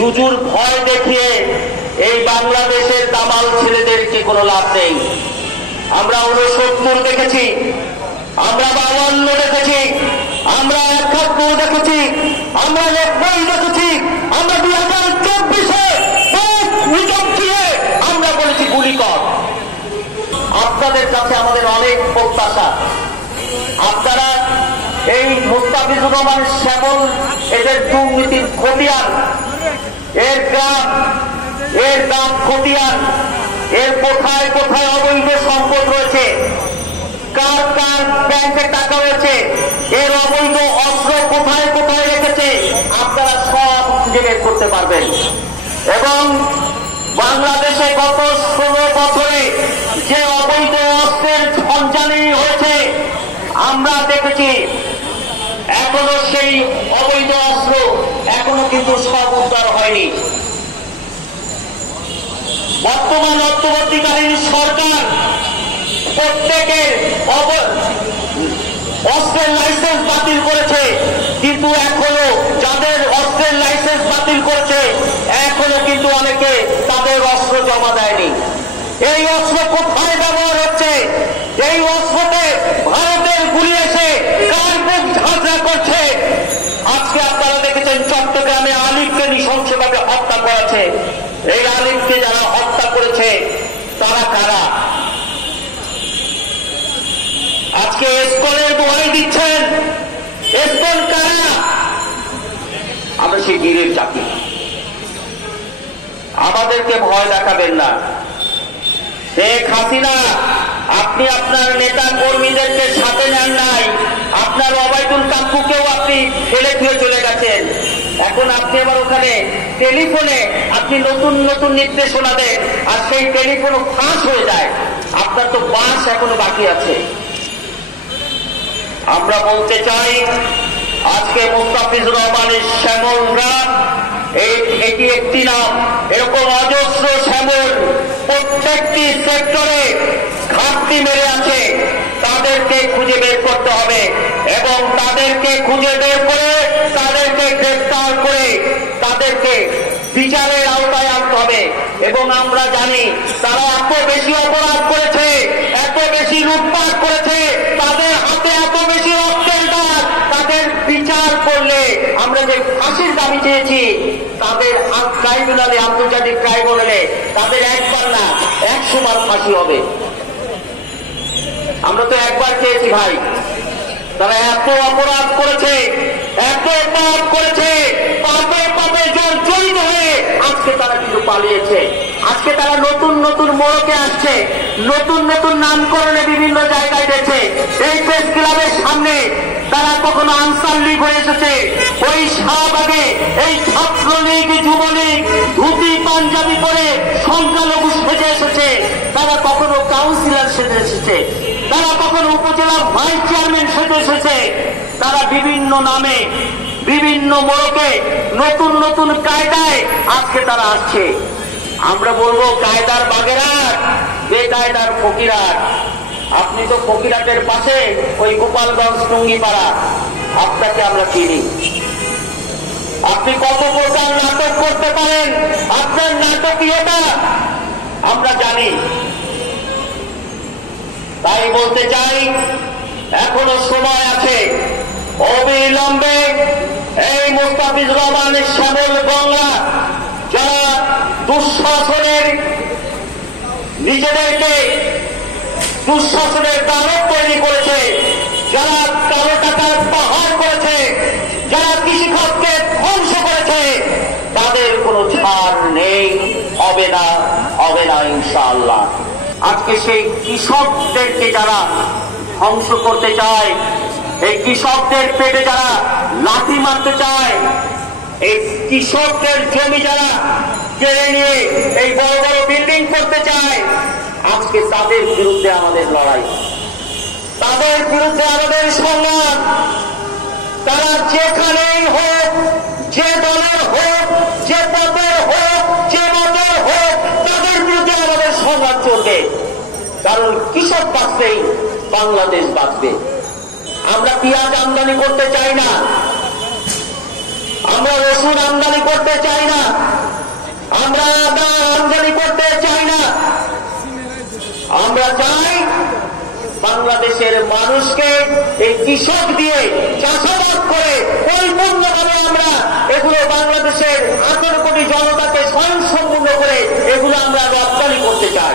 জুজুর ভয় দেখিয়ে এই বাংলাদেশের দামাল ছেলেদেরকে কোনো লাভ নেই। আমরা 69 দেখেছি, আমরা 52 দেখেছি, আমরা 71 দেখেছি, আমরা 90 দেখেছি, আমরা 2024-এ আমরা বলেছি গুলি কর। আপনাদের কাছে আমাদের অনেক প্রত্যাশা। আপনারা এই মুস্তাফিজুর রহমান শ্যামল এদের দুর্নীতির খতিয়ান, এর গ্রাম খতিয়ান, এর কোথায় কোথায় অবৈধ সম্পদ রয়েছে, কার কার ব্যাংকে টাকা রয়েছে, এর অবৈধ অস্ত্র কোথায় কোথায় রেখেছে, আপনারা সব খুঁজে বের করতে পারবেন। এবং বাংলাদেশে গত 16 বছরে যে অবৈধ অস্ত্রের ঝঞ্ঝানি হয়েছে আমরা দেখেছি, এখনো সেই অবৈধ অস্ত্র এখনো কিন্তু সব উদ্ধার হয়নি। বর্তমান অন্তর্বর্তীকালীন সরকার প্রত্যেকের অস্ত্রের লাইসেন্স বাতিল করেছে, কিন্তু এখনো যাদের অস্ত্রের লাইসেন্স বাতিল করেছে এখনো কিন্তু অনেকে তাদের অস্ত্র জমা দেয়নি। এই অস্ত্র কোথায় ব্যবহার হচ্ছে? এই অস্ত্রতে ভারতের গুলি এসে কার বুক ঝাঁঝরা করছে। আজকে আপনারা দেখেছেন চট্টগ্রামে আলিফকে নৃশংসভাবে হত্যা করেছে। এই আলিফকে যারা হত্যা করেছে তারা কারা? আজকে এসকনের দোহাই দিচ্ছেন, এসকন কারা? আমরা সেই গিরের চাকরি। আমাদেরকে ভয় দেখাবেন না। শেখ হাসিনা, আপনি আপনার নেতা কর্মীদেরকে সাথে নেন নাই, আপনার ওবায়দুল কাকুকেও আপনি ফেলে দিয়ে চলে গেছেন। এখন আপনি আবার ওখানে টেলিফোনে আপনি নতুন নতুন নির্দেশনা দেন, আর সেই টেলিফোনও ফাঁস হয়ে যায়। আপনার তো বাস এখনো বাকি আছে। আমরা বলতে চাই, আজকে মুস্তাফিজুর রহমানের শ্যামলরা এটি একটি নাম, এরকম অজস্র শ্যামল প্রত্যেকটি সেক্টরে ঘাটতি মেরে আছে। তাদেরকে খুঁজে বের করতে হবে এবং তাদেরকে খুঁজে বের করে তাদেরকে গ্রেফতার করে তাদেরকে বিচারের আওতায় আনতে হবে। এবং আমরা জানি তারা এত বেশি অপরাধ করেছে, এত বেশি লুটপাট করেছে, তাদের হাতে এত বেশি রক্তের দাগ, তাদের বিচার করলে আমরা যে ফাঁসির দাবি চেয়েছি তাদের ট্রাইব্যুনালে, আন্তর্জাতিক ট্রাইব্যুনালে তাদের একবার না 100 বার ফাঁসি হবে। আমরা তো একবার চেয়েছি ভাই। তারা এত অপরাধ করেছে, এত পাপ করেছে, পাপে পাপে জড়িত হয়ে আজকে তারা কিন্তু পালিয়েছে। আজকে তারা নতুন নতুন মোড়কে আসছে, নতুন নতুন নামকরণে বিভিন্ন জায়গায় গেছে। এই প্রেস ক্লাবের সামনে তারা কখনো আনসার লীগ হয়ে এসেছে, ওই শাহবাগে এই ছাত্রলীগ যুবলীগ ধুতি পাঞ্জাবি পরে সংখ্যালঘু সেজে এসেছে। তারা কখনো কাউন্সিলর সেজে এসেছে, তারা কখনো উপজেলা ভাইস চেয়ারম্যান সেজে এসেছে। তারা বিভিন্ন নামে বিভিন্ন মোড়কে নতুন নতুন কায়দায় আজকে তারা আসছে। আমরা বলবো কায়দার বাগেরহাট, বেকায়দার ফকিরহাট। আপনি তো ফকিরহাটের পাশে ওই গোপালগঞ্জ টুঙ্গিপাড়া, আপনাকে আমরা চিনি। আপনি কত প্রকার নাটক করতে পারেন, আপনার নাটকীয়তা আমরা জানি। তাই বলতে চাই, এখনো সময় আছে। অবিলম্বে এই মুস্তাফিজুর রহমানের শ্যামল বাংলা যারা দুঃশাসনের নিজেদেরকে দুঃশাসনের দানব তৈরি করেছে, যারা কালো টাকার পাহাড় করেছে, যারা কৃষিখাতকে ধ্বংস করেছে, তাদের কোনো ছাড় নেই, হবে না, হবে না ইনশাআল্লাহ। আজকে সেই কৃষকদেরকে যারা ধ্বংস করতে চায়, এই কৃষকদের পেটে যারা লাথি মারতে চায়, এই কৃষকদের জমি যারা কেড়ে নিয়ে এই বড় বড় বিল্ডিং করতে চায়, আজকে তাদের বিরুদ্ধে আমাদের লড়াই, তাদের বিরুদ্ধে আমাদের সংগ্রাম। তারা যেখানেই হোক, যে দলের হোক, যে পদের হোক, যে মতের হোক, তাদের বিরুদ্ধে আমাদের সংগ্রাম চলবে। কারণ কৃষক বাঁচলেই বাংলাদেশ বাঁচবে। আমরা পেঁয়াজ আমদানি করতে চাই না, আমরা রসুন আমদানি করতে চাই না, বাংলাদেশের মানুষকে এই কৃষক দিয়ে চাষাবাদ করে পরিপূর্ণভাবে আমরা এগুলো বাংলাদেশের 18 কোটি জনতাকে স্বয়ংসম্পূর্ণ করে এগুলো আমরা রপ্তানি করতে চাই।